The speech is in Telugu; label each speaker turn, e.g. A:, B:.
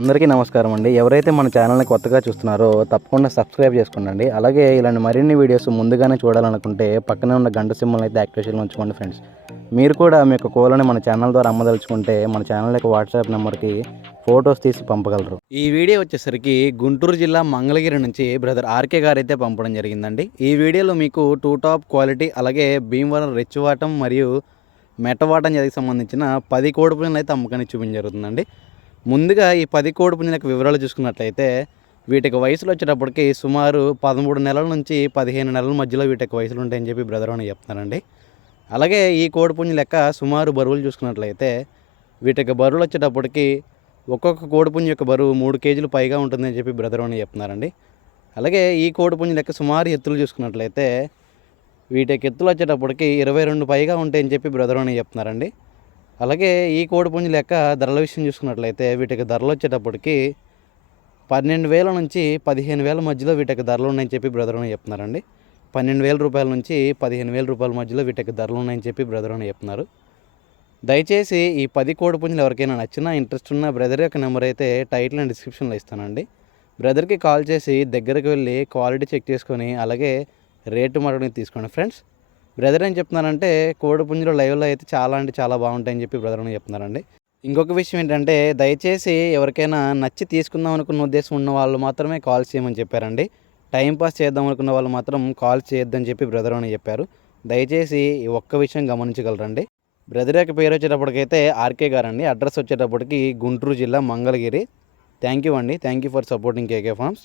A: అందరికీ నమస్కారం అండి. ఎవరైతే మన ఛానల్ని కొత్తగా చూస్తున్నారో తప్పకుండా సబ్స్క్రైబ్ చేసుకోండి అలాగే ఇలాంటి మరిన్ని వీడియోస్ ముందుగానే చూడాలనుకుంటే పక్కనే ఉన్న గంట సింబల్ అయితే యాక్టివేషన్లో ఉంచుకోండి ఫ్రెండ్స్. మీరు కూడా మీ యొక్క కోళ్ళని మన ఛానల్ ద్వారా అమ్మదలుచుకుంటే మన ఛానల్ యొక్క వాట్సాప్ నెంబర్కి ఫొటోస్ తీసి పంపగలరు. ఈ వీడియో వచ్చేసరికి గుంటూరు జిల్లా మంగళగిరి నుంచి బ్రదర్ ఆర్కే గారు అయితే పంపడం జరిగిందండి. ఈ వీడియోలో మీకు టూ టాప్ క్వాలిటీ అలాగే భీమవరం రెచ్చివాటం మరియు మెట్టవాటం జాతికి సంబంధించిన పది కోడి పిల్లలు అయితే అమ్మకాన్ని చూపించడం జరుగుతుందండి. ముందుగా ఈ పది కోడి పుంజులకు వివరాలు చూసుకున్నట్లయితే వీటికి వయసులు వచ్చేటప్పటికి సుమారు పదమూడు నెలల నుంచి పదిహేను నెలల మధ్యలో వీటికి వయసులు ఉంటాయని చెప్పి బ్రదర్ అని చెప్తున్నారండి. అలాగే ఈ కోడి పుంజు లెక్క సుమారు బరువులు చూసుకున్నట్లయితే వీటికి బరువులు వచ్చేటప్పటికి ఒక్కొక్క కోడి పుంజు యొక్క బరువు మూడు కేజీలు పైగా ఉంటుందని చెప్పి బ్రదర్ అని చెప్తున్నారండి. అలాగే ఈ కోడి పుంజు లెక్క సుమారు ఎత్తులు చూసుకున్నట్లయితే వీటికి ఎత్తులు వచ్చేటప్పటికి ఇరవై రెండు పైగా ఉంటాయని చెప్పి బ్రదర్ అని చెప్తున్నారండి. అలాగే ఈ కోడి పుంజు లెక్క ధరల విషయం చూసుకున్నట్లయితే వీటికి ధరలు వచ్చేటప్పటికి పన్నెండు వేల నుంచి పదిహేను వేల మధ్యలో వీటికి ధరలు ఉన్నాయని చెప్పి బ్రదర్ అని చెప్తున్నారండి. పన్నెండు వేల రూపాయల నుంచి పదిహేను వేల రూపాయల మధ్యలో వీటికి ధరలు ఉన్నాయని చెప్పి బ్రదర్ అని చెప్తున్నారు. దయచేసి ఈ పది కోడి పుంజులు ఎవరికైనా నచ్చినా ఇంట్రెస్ట్ ఉన్న బ్రదర్ యొక్క నెంబర్ అయితే టైటిల్ అండ్ డిస్క్రిప్షన్లో ఇస్తానండి. బ్రదర్కి కాల్ చేసి దగ్గరికి వెళ్ళి క్వాలిటీ చెక్ చేసుకొని అలాగే రేటు మరొకటి తీసుకోండి ఫ్రెండ్స్ బ్రదర్ ఏం చెప్తున్నారంటే కోడిపుంజులు లైవ్లో అయితే చాలా అంటే చాలా బాగుంటాయని చెప్పి బ్రదర్ అని చెప్తున్నారండి. ఇంకొక విషయం ఏంటంటే దయచేసి ఎవరికైనా నచ్చి తీసుకుందాం అనుకున్న ఉద్దేశం ఉన్న వాళ్ళు మాత్రమే కాల్ చేయమని చెప్పారండి. టైం పాస్ చేద్దాం అనుకున్న వాళ్ళు మాత్రం కాల్ చేయొద్దని చెప్పి బ్రదర్ అని చెప్పారు. దయచేసి ఈ ఒక్క విషయం గమనించగలరండి. బ్రదర్ యొక్క పేరు వచ్చేటప్పటికైతే ఆర్కే గారండి. అడ్రస్ వచ్చేటప్పటికి గుంటూరు జిల్లా మంగళగిరి. థ్యాంక్ యూ అండి. Thank you for supporting KK Farms.